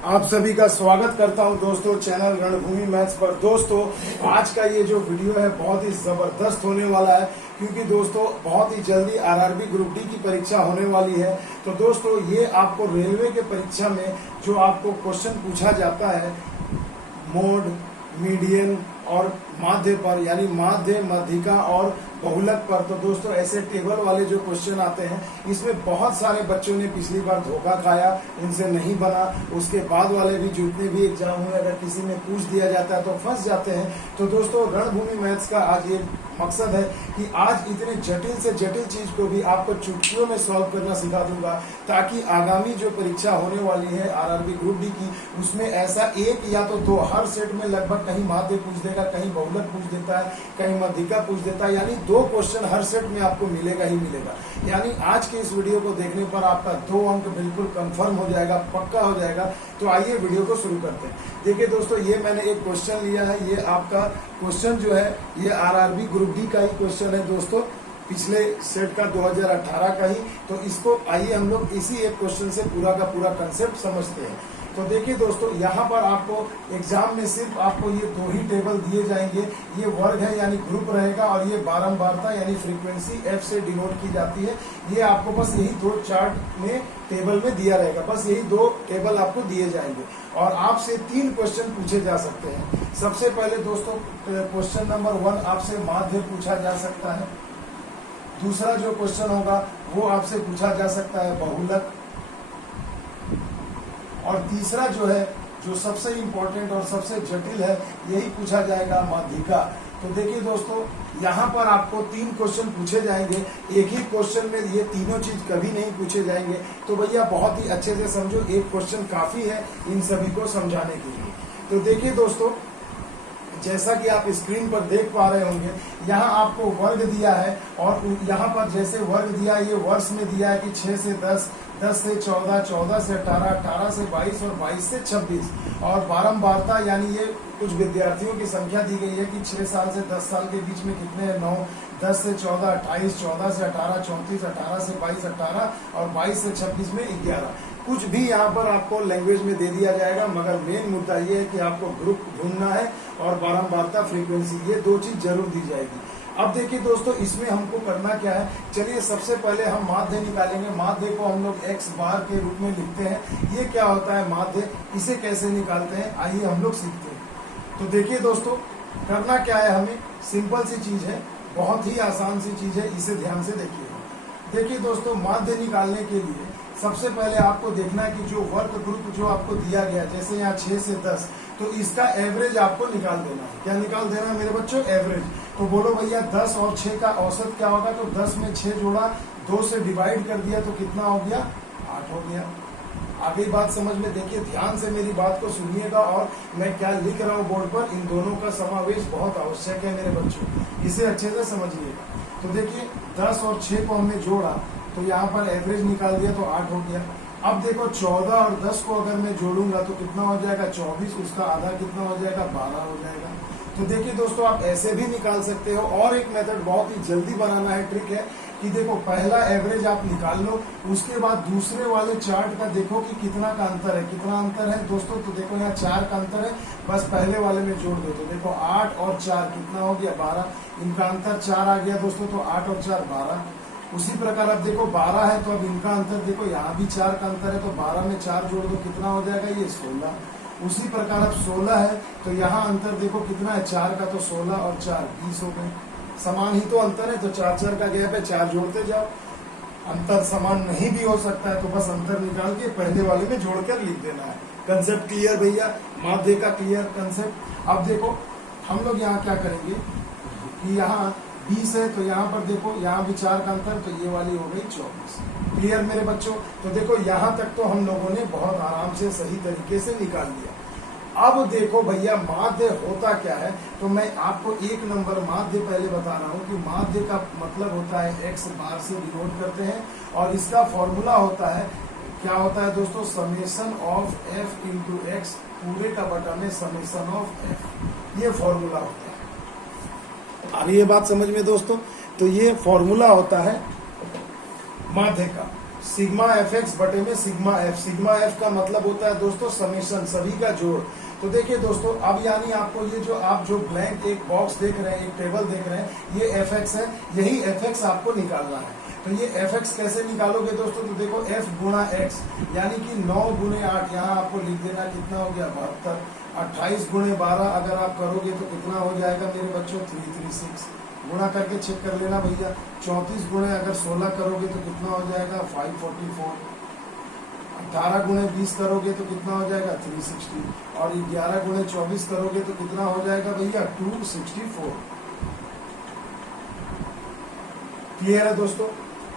आप सभी का स्वागत करता हूं दोस्तों चैनल रणभूमि मैथ्स पर। दोस्तों आज का ये जो वीडियो है बहुत ही जबरदस्त होने वाला है, क्योंकि दोस्तों बहुत ही जल्दी आरआरबी ग्रुप डी की परीक्षा होने वाली है। तो दोस्तों ये आपको रेलवे के परीक्षा में जो आपको क्वेश्चन पूछा जाता है मोड, मीडियन और माध्य पर, यानी माध्य, मध्यिका और बहुलक पर, तो दोस्तों ऐसे टेबल वाले जो क्वेश्चन आते हैं इसमें बहुत सारे बच्चों ने पिछली बार धोखा खाया, इनसे नहीं बना। उसके बाद वाले भी जितने भी एग्जाम हुए अगर किसी में पूछ दिया जाता है तो फंस जाते हैं। तो दोस्तों रणभूमि मैथ्स का आज ये मकसद है कि आज इतने जटिल से जटिल चीज को भी आपको चुटकियों में सॉल्व करना सिखा दूंगा, ताकि आगामी जो परीक्षा होने वाली है आरआरबी ग्रुप डी की, उसमें ऐसा एक या तो दो, हर सेट में लगभग कहीं माध्य पूछ देगा, कहीं बहुलक पूछ देता है, कहीं मध्यिका पूछ देता है, यानी 2 क्वेश्चन हर सेट में आपको मिलेगा ही मिलेगा। यानी आज के इस वीडियो को देखने पर आपका 2 अंक बिल्कुल कंफर्म हो जाएगा, पक्का हो जाएगा। तो आइए वीडियो को शुरू करते हैं। देखिए दोस्तों, ये मैंने एक क्वेश्चन लिया है, ये आपका क्वेश्चन जो है ये आरआरबी ग्रुप डी का ही क्वेश्चन है दोस्तों, पिछले सेट का 2018 का ही। तो इसको आइए हम लोग इसी एक क्वेश्चन से पूरा का पूरा कंसेप्ट समझते हैं। तो देखिए दोस्तों, यहाँ पर आपको एग्जाम में सिर्फ आपको ये 2 ही टेबल दिए जाएंगे। ये वर्ग है यानी ग्रुप रहेगा, और ये बारंबारता यानी फ्रीक्वेंसी एफ से डिनोट की जाती है। ये आपको बस यही 2 चार्ट में टेबल में दिया रहेगा, बस यही 2 टेबल आपको दिए जाएंगे और आपसे 3 क्वेश्चन पूछे जा सकते हैं। सबसे पहले दोस्तों क्वेश्चन नंबर 1 आपसे माध्य पूछा जा सकता है। दूसरा जो क्वेश्चन होगा वो आपसे पूछा जा सकता है बहुलक, और तीसरा जो है जो सबसे इम्पोर्टेंट और सबसे जटिल है यही पूछा जाएगा माध्यिका। तो देखिए दोस्तों, यहाँ पर आपको 3 क्वेश्चन पूछे जाएंगे। एक ही क्वेश्चन में ये तीनों चीज कभी नहीं पूछे जाएंगे। तो भैया बहुत ही अच्छे से समझो, एक क्वेश्चन काफी है इन सभी को समझाने के लिए। तो देखिए दोस्तों, जैसा कि आप स्क्रीन पर देख पा रहे होंगे, यहाँ आपको वर्ग दिया है, और यहाँ पर जैसे वर्ग दिया है ये वर्ष में दिया है कि 6 से 10, 10 से 14, 14 से 18, 18 से 22 और 22 से 26। और बारंबारता यानी ये कुछ विद्यार्थियों की संख्या दी गई है कि 6 साल से 10 साल के बीच में कितने हैं, 9, 10 से 14 28, 14 से 18 34, 18 से 22 18 और 22 से 26 में 11। कुछ भी यहाँ पर आपको लैंग्वेज में दे दिया जाएगा, मगर मेन मुद्दा ये है कि आपको ग्रुप ढूंढना है और बारंबारता, फ्रीक्वेंसी, ये 2 चीज जरूर दी जाएगी। अब देखिए दोस्तों, इसमें हमको करना क्या है, चलिए सबसे पहले हम माध्य निकालेंगे। माध्य को हम लोग x बार के रूप में लिखते हैं। ये क्या होता है माध्य, इसे कैसे निकालते हैं आइए हम लोग सीखते हैं। तो देखिए दोस्तों, करना क्या है, हमें सिंपल सी चीज है, बहुत ही आसान सी चीज है, इसे ध्यान से देखिए। देखिए दोस्तों, माध्य निकालने के लिए सबसे पहले आपको देखना है कि जो वर्ग ग्रुप जो आपको दिया गया, जैसे यहाँ 6 से 10, तो इसका एवरेज आपको निकाल देना है। क्या निकाल देना है मेरे बच्चों? एवरेज। तो बोलो भैया 10 और 6 का औसत क्या होगा? तो 10 में 6 जोड़ा, 2 से डिवाइड कर दिया तो कितना हो गया? 8 हो गया। आगे बात समझ में, देखिए ध्यान से मेरी बात को सुनिएगा, और मैं क्या लिख रहा हूँ बोर्ड पर, इन दोनों का समावेश बहुत आवश्यक है मेरे बच्चों, इसे अच्छे से समझिएगा। तो देखिए 10 और 6 को हमने जोड़ा तो यहाँ पर एवरेज निकाल दिया तो 8 हो गया। अब देखो 14 और 10 को अगर मैं जोड़ूंगा तो कितना हो जाएगा? 24, उसका आधा कितना हो जाएगा? 12 हो जाएगा। तो देखिए दोस्तों, आप ऐसे भी निकाल सकते हो, और एक मेथड बहुत ही जल्दी बनाना है, ट्रिक है कि देखो पहला एवरेज आप निकाल लो, उसके बाद दूसरे वाले चार्ट का देखो कि कितना का अंतर है। कितना अंतर है दोस्तों? तो देखो यहाँ 4 का अंतर है, बस पहले वाले में जोड़ दो। तो देखो 8 और 4 कितना हो गया? 12। इनका अंतर 4 आ गया दोस्तों, तो 8 और 4 12। उसी प्रकार अब देखो 12 है, तो अब इनका अंतर देखो, यहाँ भी 4 का अंतर है, तो 12 में 4 जोड़ दो, कितना हो जाएगा? ये 16। उसी प्रकार अब 16 है, तो यहाँ अंतर देखो कितना है? 4 का, तो 16 और 4 20 हो गए। समान ही तो अंतर है, तो 4 का गैप है, 4 जोड़ते जाओ। अंतर समान नहीं भी हो सकता है, तो बस अंतर निकाल के पहले वाले में जोड़कर लिख देना है। कंसेप्ट क्लियर भैया? माध्य का क्लियर कंसेप्ट। अब देखो हम लोग यहाँ क्या करेंगे कि यहाँ 20 है, तो यहाँ पर देखो यहाँ भी 4 का अंतर, तो ये वाली हो गई 24। क्लियर मेरे बच्चों? तो देखो यहाँ तक तो हम लोगों ने बहुत आराम से सही तरीके से निकाल लिया। अब देखो भैया माध्य होता क्या है, तो मैं आपको 1 नंबर माध्य पहले बता रहा हूँ कि माध्य का मतलब होता है x बार से डिनोट करते हैं, और इसका फॉर्मूला होता है, क्या होता है दोस्तों? Summation of f into x, पूरे का बटा में समेशन ऑफ f, ये फॉर्मूला होता है। अब ये बात समझ में दोस्तों, तो ये फॉर्मूला होता है माध्य का। सिग्मा एफ एक्स बटे में सिग्मा एफ। सिग्मा एफ का मतलब होता है दोस्तों समेशन, सभी का जोड़। तो देखिए दोस्तों, अब यानी आपको ये जो आप जो ब्लैंक एक बॉक्स देख रहे हैं, एक टेबल देख रहे हैं, ये एफ एक्स है, यही एफ एक्स आपको निकालना है। तो ये एफ एक्स कैसे निकालोगे दोस्तों, तो देखो एफ गुणा एक्स यानी कि 9 गुणे 8, यहाँ आपको लिख देना कितना हो गया 72। 28 गुणे 12 अगर आप करोगे तो कितना हो जाएगा मेरे बच्चों 336। गुणा करके चेक कर लेना भैया। 34 गुणे अगर 16 करोगे तो कितना हो जाएगा 544। 18 गुणे 20 करोगे तो कितना हो जाएगा 360। और 11 गुणे 24 करोगे तो कितना हो जाएगा भैया 264। क्लियर है दोस्तों।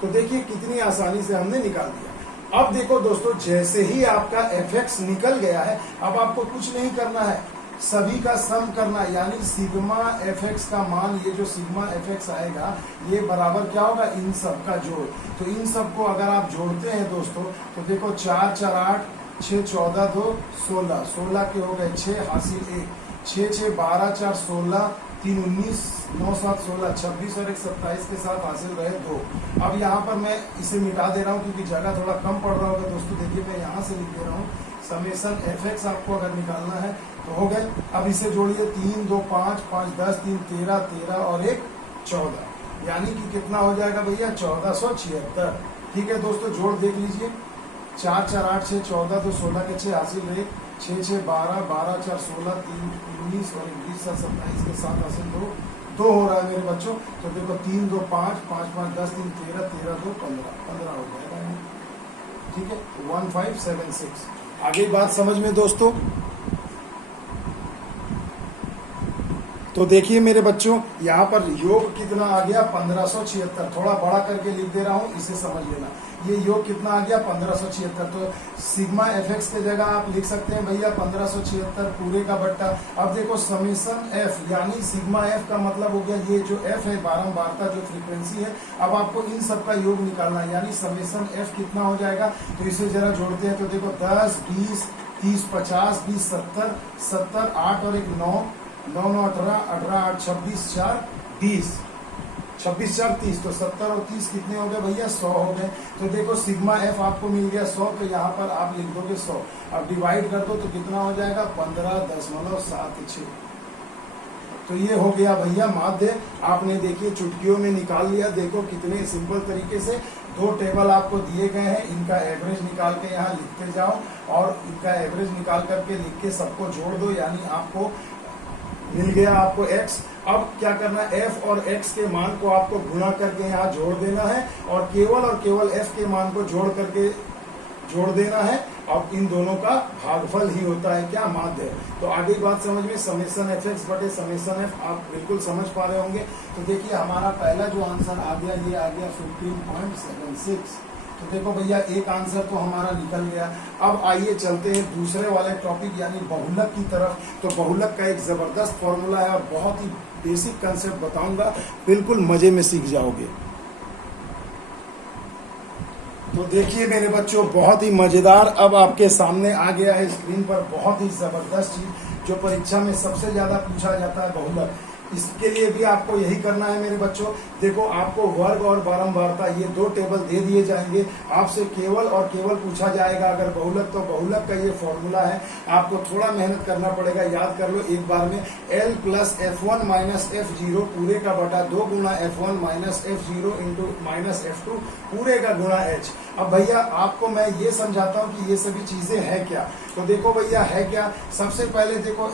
तो देखिए कितनी आसानी से हमने निकाल दिया। अब देखो दोस्तों, जैसे ही आपका एफ एक्स निकल गया है, अब आपको कुछ नहीं करना है, सभी का सम करना है। यानी सिग्मा एफ एक्स का मान, ये जो सिग्मा एफ एक्स आएगा ये बराबर क्या होगा, इन सब का जोड़। तो इन सब को अगर आप जोड़ते हैं दोस्तों, तो देखो 4 4 8, 6 14 2 16, 16 के हो गए 6 हासिल 1, 6 6 12 4 16, 3 19, 9 7 16, 26 और 1 27 के साथ हासिल रहे 2। अब यहाँ पर मैं इसे मिटा दे रहा हूँ क्योंकि जगह थोड़ा कम पड़ रहा होगा दोस्तों। देखिए मैं यहाँ से लिख दे रहा हूँ, समेशन एफ एक्स आपको अगर निकालना है तो हो गए। अब इसे जोड़िए, 3 2 5 5 10 3 13 13 और 1 14, यानी कि कितना हो जाएगा भैया 1476। ठीक है दोस्तों, जोड़ देख लीजिए। 4 4 8 6 14 2 16 के 6 हासिल रहे, 6 6 12 12 4 16, 3 19 और 20 27 के साथ हासिल 2 हो रहा है मेरे बच्चों। तो देखो 3 2 5 5 5 10 3 13 13 2 15 15 हो जाएगा। ठीक है, 1576। आगे बात समझ में दोस्तों। तो देखिए मेरे बच्चों, यहाँ पर योग कितना आ गया 1576। थोड़ा बड़ा करके लिख दे रहा हूँ, इसे समझ लेना। ये योग कितना आ गया 1576। तो सिग्मा एफ एक्स के जगह आप लिख सकते हैं भैया 1576 पूरे का बट्टा। अब देखो समेशन एफ यानी सिग्मा एफ का मतलब हो गया ये जो एफ है बारंबारता जो फ्रीक्वेंसी है। अब आपको इन सब का योग निकालना है, यानी समेशन एफ कितना हो जाएगा। तो इसे जरा जोड़ते हैं, तो देखो 10 20 30 50 20 70 70 8 और 1 9 9 9 18 18 8 26 4 20 26 4 30। तो 70 और 30 कितने हो गए भैया 100 हो गए। तो देखो सिग्मा एफ आपको मिल गया 100, तो यहाँ पर आप लिख दोगे 100। अब डिवाइड कर दो तो कितना हो जाएगा 15.76। तो ये हो गया भैया माध्य। आपने देखिए चुटकियों में निकाल लिया। देखो कितने सिंपल तरीके से 2 टेबल आपको दिए गए हैं, इनका एवरेज निकाल के यहाँ लिखते जाओ और इनका एवरेज निकाल करके लिख के सबको जोड़ दो, यानी आपको मिल गया आपको x। अब क्या करना है, f और x के मान को आपको गुणा करके यहाँ जोड़ देना है और केवल f के मान को जोड़ देना है। अब इन दोनों का भागफल ही होता है क्या, माध्य। तो आगे बात समझ में, समेशन एफ एक्स बटे समेशन एफ आप बिल्कुल समझ पा रहे होंगे। तो देखिए हमारा पहला जो आंसर आ गया ये आ गया 15.76। तो देखो भैया एक आंसर तो हमारा निकल गया। अब आइए चलते हैं दूसरे वाले टॉपिक यानी बहुलक की तरफ। तो बहुलक का एक जबरदस्त फॉर्मूला है और बहुत ही बेसिक कंसेप्ट बताऊंगा, बिल्कुल मजे में सीख जाओगे। तो देखिए मेरे बच्चों, बहुत ही मजेदार अब आपके सामने आ गया है स्क्रीन पर, बहुत ही जबरदस्त चीज जो परीक्षा में सबसे ज्यादा पूछा जाता है बहुलक। इसके लिए भी आपको यही करना है मेरे बच्चों। देखो आपको वर्ग और बारंबारता ये 2 टेबल दे दिए जाएंगे, आपसे केवल और केवल पूछा जाएगा अगर बहुलक, तो बहुलक का ये फॉर्मूला है। आपको थोड़ा मेहनत करना पड़ेगा, याद कर लो एक बार में। L plus F1 minus F0 पूरे का बटा 2 गुना F1 minus F0 into minus F2 पूरे का गुणा H। अब भैया आपको मैं ये समझाता हूँ कि ये सभी चीजें है क्या। तो देखो भैया है क्या, सबसे पहले देखो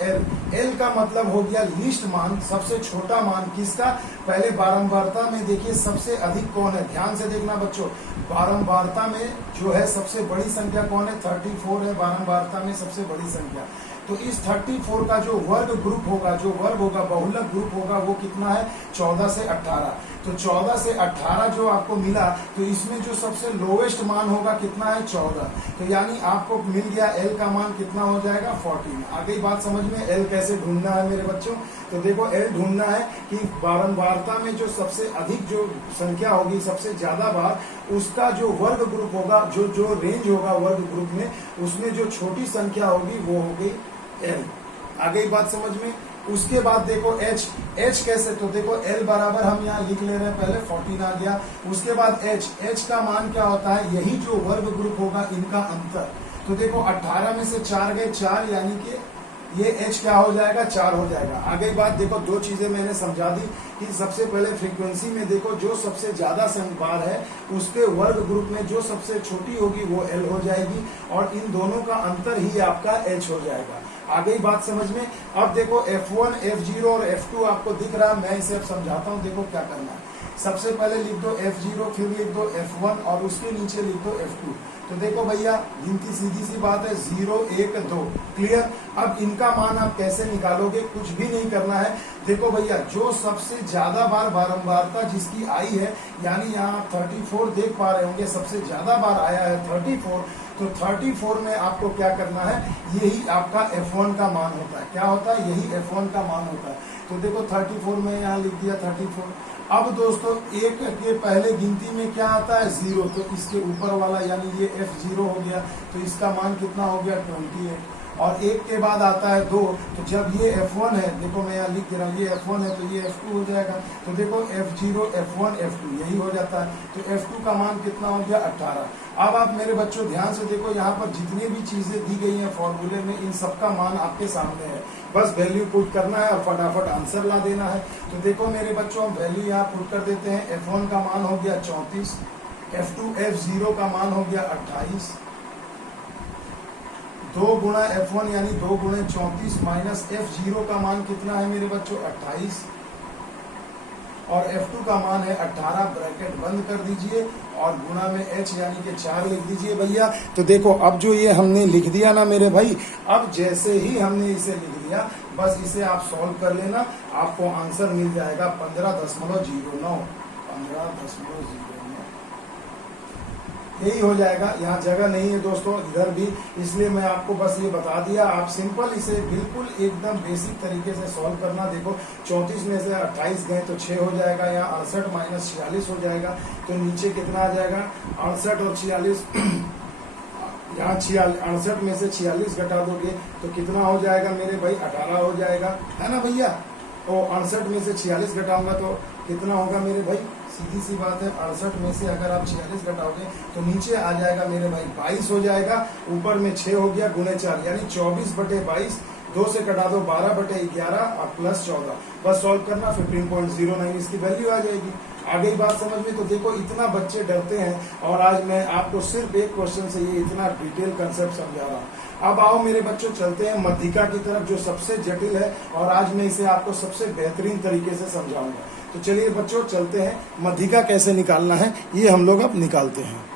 L का मतलब हो गया लिस्ट मान, सबसे छोटा मान किसका। पहले बारंबारता में देखिए सबसे अधिक कौन है, ध्यान से देखना बच्चों। बारंबारता में जो है सबसे बड़ी संख्या कौन है, 34 है बारंबारता में सबसे बड़ी संख्या। तो इस 34 का जो वर्ग ग्रुप होगा, जो वर्ग होगा बहुलक ग्रुप होगा, वो कितना है 14 से 18। तो 14 से 18 जो आपको मिला, तो इसमें जो सबसे लोवेस्ट मान होगा कितना है 14। तो यानी आपको मिल गया L का मान कितना हो जाएगा 14। आगे बात समझ में, L कैसे ढूंढना है मेरे बच्चों। तो देखो L ढूंढना है कि बारंबारता में जो सबसे अधिक जो संख्या होगी, सबसे ज्यादा बार, उसका जो वर्ग ग्रुप होगा, जो रेंज होगा वर्ग ग्रुप में, उसमें जो छोटी संख्या होगी वो होगी L। आगे बात समझ में, उसके बाद देखो H, H कैसे, तो देखो L बराबर हम यहाँ लिख ले रहे हैं, पहले 14 आ गया। उसके बाद H का मान क्या होता है, यही जो वर्ग ग्रुप होगा इनका अंतर। तो देखो 18 में से 4 गए 4, यानी कि ये H क्या हो जाएगा, 4 हो जाएगा। आगे बात देखो, दो चीजें मैंने समझा दी कि सबसे पहले फ्रीक्वेंसी में देखो जो सबसे ज्यादा बार है उसके वर्ग ग्रुप में जो सबसे छोटी होगी वो L हो जाएगी, और इन दोनों का अंतर ही आपका H हो जाएगा। आ गई बात समझ में। अब देखो F1, F0 और F2 आपको दिख रहा है, मैं इसे अब समझाता हूँ। देखो क्या करना है, सबसे पहले लिख दो F0, फिर लिख दो F1 और उसके नीचे लिख दो F2। तो देखो भैया गिनती सीधी सी बात है, 0 1 2, क्लियर। अब इनका मान आप कैसे निकालोगे, कुछ भी नहीं करना है। देखो भैया जो सबसे ज्यादा बार बारंबारता जिसकी आई है, यानी यहाँ आप 34 देख पा रहे होंगे, सबसे ज्यादा बार आया है 34, तो 34 में आपको क्या करना है, यही आपका F1 का मान होता है। क्या होता है, यही F1 का मान होता है। तो देखो 34 में यहाँ लिख दिया 34। अब दोस्तों एक के पहले गिनती में क्या आता है, 0, तो इसके ऊपर वाला यानी ये F0 हो गया, तो इसका मान कितना हो गया, 28। और एक के बाद आता है 2, तो जब ये F1 है, देखो मैं यहाँ लिख दे रहा हूँ, ये F1 है तो ये F2 हो जाएगा। तो देखो F0 F1 F2 यही हो जाता है। तो F2 का मान कितना हो गया, 18। अब आप मेरे बच्चों ध्यान से देखो, यहाँ पर जितनी भी चीजें दी गई हैं फॉर्मूले में, इन सबका मान आपके सामने है, बस वैल्यू पुट करना है और फटाफट आंसर ला देना है। तो देखो मेरे बच्चों, हम वैल्यू यहाँ पुट कर देते हैं। F1 का मान हो गया 34, F2 F0 का मान हो गया 28, 2 गुणा F1 यानी 2 गुणे 34 माइनस F0 का मान कितना है मेरे बच्चों, 28, और F2 का मान है 18, ब्रैकेट बंद कर दीजिए और गुणा में H यानी कि 4 लिख दीजिए भैया। तो देखो अब जो ये हमने लिख दिया ना मेरे भाई, अब जैसे ही हमने इसे लिख दिया, बस इसे आप सॉल्व कर लेना, आपको आंसर मिल जाएगा 15.09, 15.09 यही हो जाएगा। यहाँ जगह नहीं है दोस्तों इधर भी, इसलिए मैं आपको बस ये बता दिया। आप सिंपल इसे बिल्कुल एकदम बेसिक तरीके से सॉल्व करना। देखो 34 में से 28 गए तो 6 हो जाएगा, यहाँ 68 माइनस 46 हो जाएगा, तो नीचे कितना आ जाएगा, 68 और 46 यहाँ 68 में से 46 घटा दोगे तो कितना हो जाएगा मेरे भाई, 18 हो जाएगा, है ना भैया। तो 68 में से 46 घटाऊंगा तो कितना होगा मेरे भाई, सीधी सी बात है, 68 में से अगर आप 46 घटाओगे तो नीचे आ जाएगा मेरे भाई 22 हो जाएगा, ऊपर में 6 हो गया, गुने 4 यानी 24/22, 2 से कटा दो 12/11 और प्लस 14, बस सॉल्व करना, 15.09 इसकी वैल्यू आ जाएगी। आ गई बात समझ में। तो देखो इतना बच्चे डरते हैं और आज मैं आपको सिर्फ एक क्वेश्चन से ये इतना डिटेल कंसेप्ट समझा रहा हूँ। अब आओ मेरे बच्चों चलते हैं मध्यिका की तरफ, जो सबसे जटिल है और आज मैं इसे आपको सबसे बेहतरीन तरीके से समझाऊंगा। तो चलिए बच्चों चलते हैं, मध्यिका कैसे निकालना है ये हम लोग अब निकालते हैं।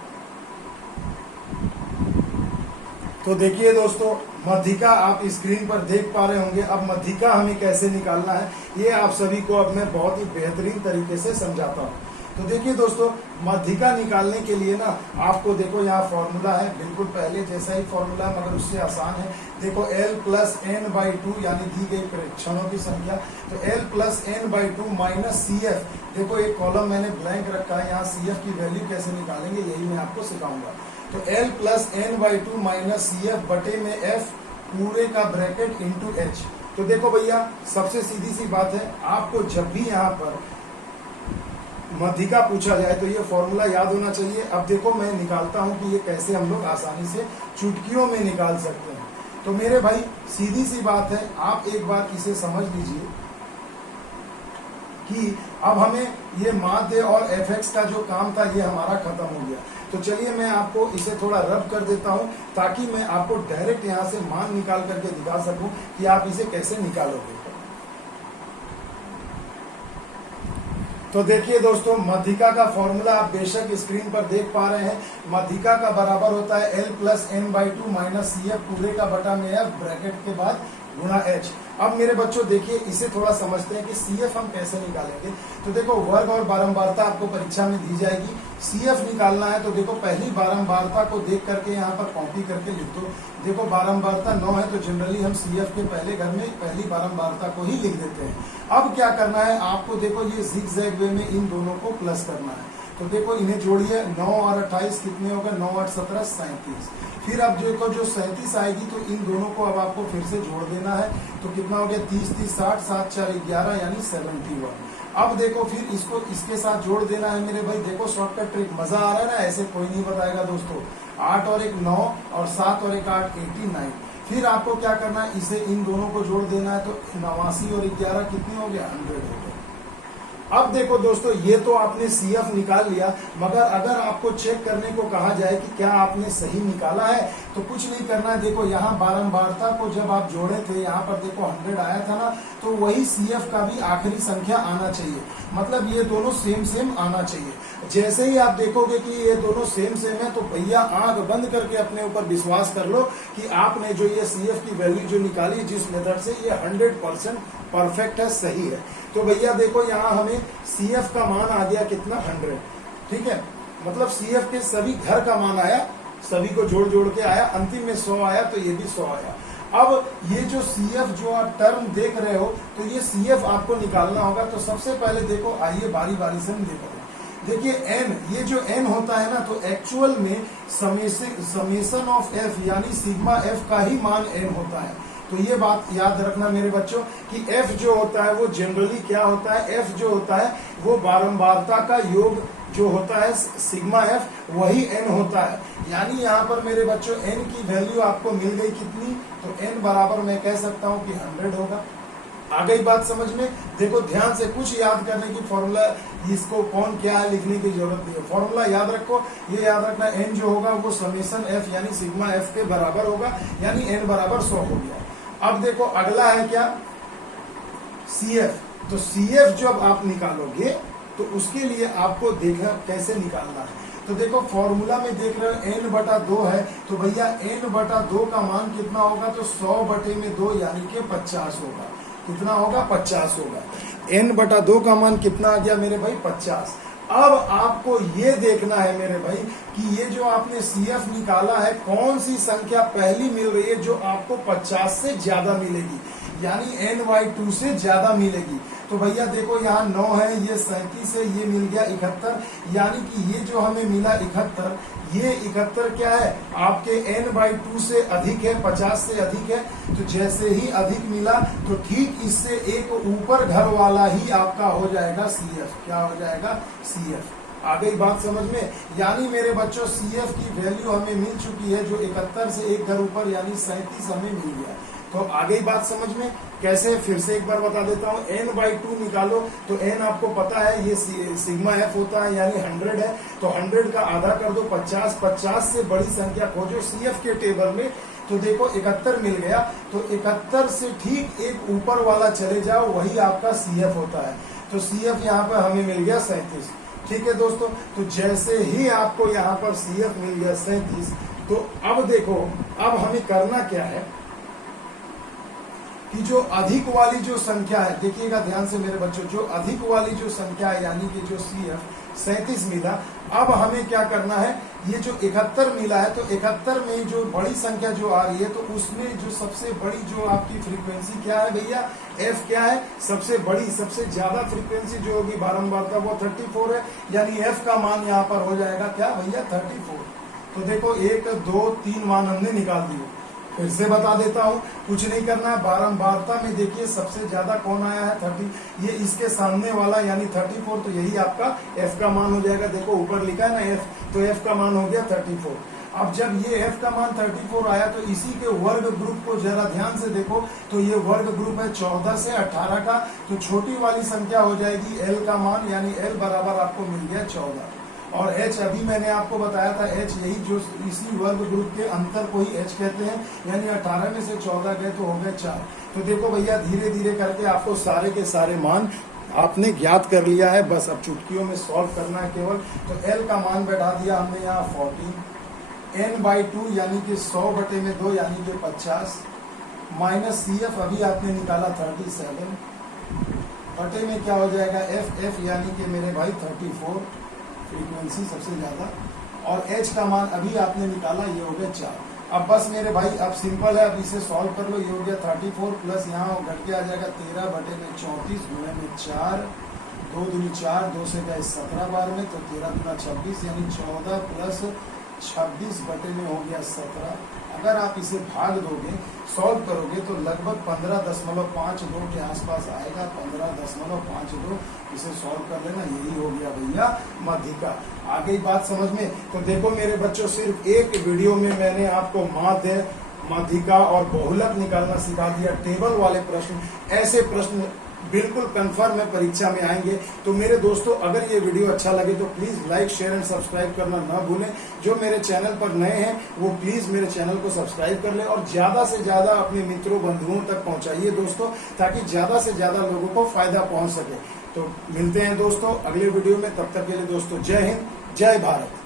तो देखिए दोस्तों, मध्यिका आप स्क्रीन पर देख पा रहे होंगे। अब मध्यिका हमें कैसे निकालना है ये आप सभी को अब मैं बहुत ही बेहतरीन तरीके से समझाता हूँ। तो देखिए दोस्तों, मध्यिका निकालने के लिए ना आपको देखो यहाँ फॉर्मूला है, बिल्कुल पहले जैसा ही फॉर्मूला मगर उससे आसान है। देखो L प्लस n/2 यानी दी गई परीक्षणों की संख्या, तो L plus n/2 minus CF, देखो एक कॉलम मैंने ब्लैंक रखा है, यहाँ CF की वैल्यू कैसे निकालेंगे यही मैं आपको सिखाऊंगा। तो L plus n/2 minus CF बटे में F पूरे का ब्रैकेट इंटू H। तो देखो भैया सबसे सीधी सी बात है, आपको जब भी यहाँ पर मध्यिका पूछा जाए तो ये फॉर्मूला याद होना चाहिए। अब देखो मैं निकालता हूं कि ये कैसे हम लोग आसानी से चुटकियों में निकाल सकते हैं। तो मेरे भाई सीधी सी बात है, आप एक बार इसे समझ लीजिए कि अब हमें ये माध्य और fx का जो काम था ये हमारा खत्म हो गया। तो चलिए मैं आपको इसे थोड़ा रब कर देता हूं ताकि मैं आपको डायरेक्ट यहां से मान निकाल करके दिखा सकूं कि आप इसे कैसे निकालोगे। तो देखिए दोस्तों, मध्यिका का फॉर्मूला आप बेशक स्क्रीन पर देख पा रहे हैं। मध्यिका का बराबर होता है L plus n/2 minus CF पूरे का बटा में F ब्रैकेट के बाद गुणा H। अब मेरे बच्चों देखिए इसे थोड़ा समझते हैं कि CF हम कैसे निकालेंगे। तो देखो वर्ग और बारंबारता आपको परीक्षा में दी जाएगी। CF निकालना है तो देखो पहली बारंबारता को देख करके यहाँ पर कॉपी करके लिख दो। देखो बारंबारता 9 है तो जनरली हम CF के पहले घर में पहली बारंबारता को ही लिख देते हैं। अब क्या करना है आपको, देखो ये जिगजैग वे में इन दोनों को प्लस करना है। तो देखो इन्हें जोड़िए, 9 और 28 कितने हो गए, 9 8 17 37। फिर अब देखो जो 37 आएगी तो इन दोनों को अब आपको फिर से जोड़ देना है, तो कितना हो गया 30 30 60 7 4 11 यानी 71। अब देखो फिर इसको इसके साथ जोड़ देना है मेरे भाई। देखो शॉर्टकट ट्रिक, मजा आ रहा है ना, ऐसे कोई नहीं बताएगा दोस्तों। 8 और 1 9 और 7 और 1 8 89। फिर आपको क्या करना है, इसे इन दोनों को जोड़ देना है, तो 89 और 11 कितने हो गया, 100 हो गया। अब देखो दोस्तों ये तो आपने CF निकाल लिया, मगर अगर आपको चेक करने को कहा जाए कि क्या आपने सही निकाला है, तो कुछ नहीं करना है। देखो यहाँ बारंबारता को जब आप जोड़े थे, यहाँ पर देखो 100 आया था ना, तो वही CF का भी आखिरी संख्या आना चाहिए, मतलब ये दोनों सेम सेम आना चाहिए। जैसे ही आप देखोगे कि ये दोनों सेम सेम है, तो भैया आंख बंद करके अपने ऊपर विश्वास कर लो कि आपने जो ये CF की वैल्यू जो निकाली जिस मेथड से, ये 100% परफेक्ट है, सही है। तो भैया देखो यहाँ हमें CF का मान आ गया कितना, 100, ठीक है। मतलब CF के सभी घर का मान आया, सभी को जोड़ जोड़ के आया, अंतिम में 100 आया, तो ये भी 100 आया। अब ये जो CF जो आप टर्म देख रहे हो, तो ये CF आपको निकालना होगा। तो सबसे पहले देखो, आइए बारी बारी से हम देख रहे हैं। देखिए n, ये जो n होता है ना, तो एक्चुअल में समेशन ऑफ f यानी सिग्मा f का ही मान n होता है। तो ये बात याद रखना मेरे बच्चों कि f जो होता है वो जनरली क्या होता है, f जो होता है वो बारंबारता का योग जो होता है सिग्मा f, वही n होता है। यानी यहाँ पर मेरे बच्चों n की वैल्यू आपको मिल गई कितनी, तो n बराबर मैं कह सकता हूँ कि 100 होगा। आ गई बात समझ में। देखो ध्यान से, कुछ याद करने की फॉर्मूला, इसको कौन क्या है लिखने की जरूरत नहीं है, फॉर्मूला याद रखो। ये याद रखना, n जो होगा वो समेशन f यानी सिग्मा f के बराबर होगा, यानी n बराबर 100 हो गया। अब देखो अगला है क्या, CF। तो CF जब आप निकालोगे तो उसके लिए आपको देखना कैसे निकालना है। तो देखो फॉर्मूला में देख रहे हो n/2 है, तो भैया n/2 का मान कितना होगा, तो 100/2 यानी कि 50 होगा। कितना होगा, 50 होगा। n/2 का मान कितना आ गया मेरे भाई, 50। अब आपको ये देखना है मेरे भाई कि ये जो आपने CF निकाला है, कौन सी संख्या पहली मिल रही है जो आपको 50 से ज्यादा मिलेगी, यानी n/2 से ज्यादा मिलेगी। तो भैया देखो यहाँ 9 है, ये 37 है, ये मिल गया 71, यानी कि ये जो हमें मिला 71, ये 71 क्या है, आपके n/2 से अधिक है, 50 से अधिक है। तो जैसे ही अधिक मिला, तो ठीक इससे एक ऊपर घर वाला ही आपका हो जाएगा CF। क्या हो जाएगा, CF। आ गई बात समझ में। यानी मेरे बच्चों CF की वैल्यू हमें मिल चुकी है, जो 71 से एक घर ऊपर यानी 37 हमें मिल गया। तो आ गई बात समझ में। कैसे, फिर से एक बार बता देता हूँ। n/2 निकालो, तो n आपको पता है ये सिग्मा f होता है, यानी 100 है। तो 100 का आधा कर दो 50, 50 से बड़ी संख्या खोजो CF के टेबल में। तो देखो 71 मिल गया, तो 71 से ठीक एक ऊपर वाला चले जाओ, वही आपका CF होता है। तो CF यहाँ पर हमें मिल गया 37। ठीक है दोस्तों, तो जैसे ही आपको यहाँ पर CF मिल गया 37, तो अब देखो, अब हमें करना क्या है कि जो अधिक वाली जो संख्या है, देखिएगा ध्यान से मेरे बच्चों, जो अधिक वाली जो संख्या है यानी कि जो CF 37 मिला, अब हमें क्या करना है, ये जो 71 मिला है, तो 71 में जो बड़ी संख्या जो आ रही है, तो उसमें जो सबसे बड़ी जो आपकी फ्रीक्वेंसी क्या है भैया, F क्या है, सबसे बड़ी सबसे ज्यादा फ्रीक्वेंसी जो होगी बारंबारता, वो 34 है। यानी F का मान यहाँ पर हो जाएगा क्या भैया, 34। तो देखो 1 2 3 मान हमने निकाल दिए। फिर से बता देता हूँ, कुछ नहीं करना है। बारंबारता में देखिए सबसे ज्यादा कौन आया है, 30। ये इसके सामने वाला यानी 34, तो यही आपका F का मान हो जाएगा। देखो ऊपर लिखा है ना F, तो F का मान हो गया 34। अब जब ये F का मान 34 आया, तो इसी के वर्ग ग्रुप को जरा ध्यान से देखो, तो ये वर्ग ग्रुप है 14 से 18 का। तो छोटी वाली संख्या हो जाएगी L का मान, यानी L बराबर आपको मिल गया 14। और H अभी मैंने आपको बताया था, H यही जो इसी वर्ग ग्रुप के अंतर को ही H कहते हैं। यानी 18 में से 14 गए तो हो गए 4। तो देखो भैया धीरे धीरे करके आपको सारे के सारे मान आपने ज्ञात कर लिया है, बस अब चुटकियों में सॉल्व करना है केवल। तो L का मान बैठा दिया हमने यहाँ 14, n/2 यानी कि 100/2 यानी कि 50, माइनस CF अभी आपने निकाला 37, बटे में क्या हो जाएगा F यानी कि मेरे भाई 34 फ्रीक्वेंसी सबसे ज्यादा, और H का मान अभी आपने निकाला, ये हो गया 4। अब बस मेरे भाई अब सिंपल है, अब इसे सॉल्व कर लो। ये हो गया 34 प्लस यहाँ घट के आ जाएगा 13/34 गुणे में 4 2 दूनी 4, 2 से गए 17 बार में, तो 13 दूना 26 यानी 14 प्लस 26 बटे में हो गया 17। अगर आप इसे भाग दोगे, सॉल्व करोगे तो लगभग 15.52 के आसपास आएगा, 15.52। इसे सॉल्व कर लेना, यही हो गया भैया माध्यिका। आ गई बात समझ में? तो देखो मेरे बच्चों, सिर्फ एक वीडियो में मैंने आपको माध्य, माध्यिका और बहुलक निकालना सिखा दिया। टेबल वाले प्रश्न, ऐसे प्रश्न बिल्कुल कंफर्म है परीक्षा में आएंगे। तो मेरे दोस्तों, अगर ये वीडियो अच्छा लगे तो please like, share and subscribe करना ना भूलें। जो मेरे चैनल पर नए हैं वो प्लीज मेरे चैनल को सब्सक्राइब कर लें और ज्यादा से ज्यादा अपने मित्रों बंधुओं तक पहुंचाइए दोस्तों, ताकि ज्यादा से ज्यादा लोगों को फायदा पहुंच सके। तो मिलते हैं दोस्तों अगले वीडियो में, तब तक के लिए दोस्तों जय हिंद, जय भारत।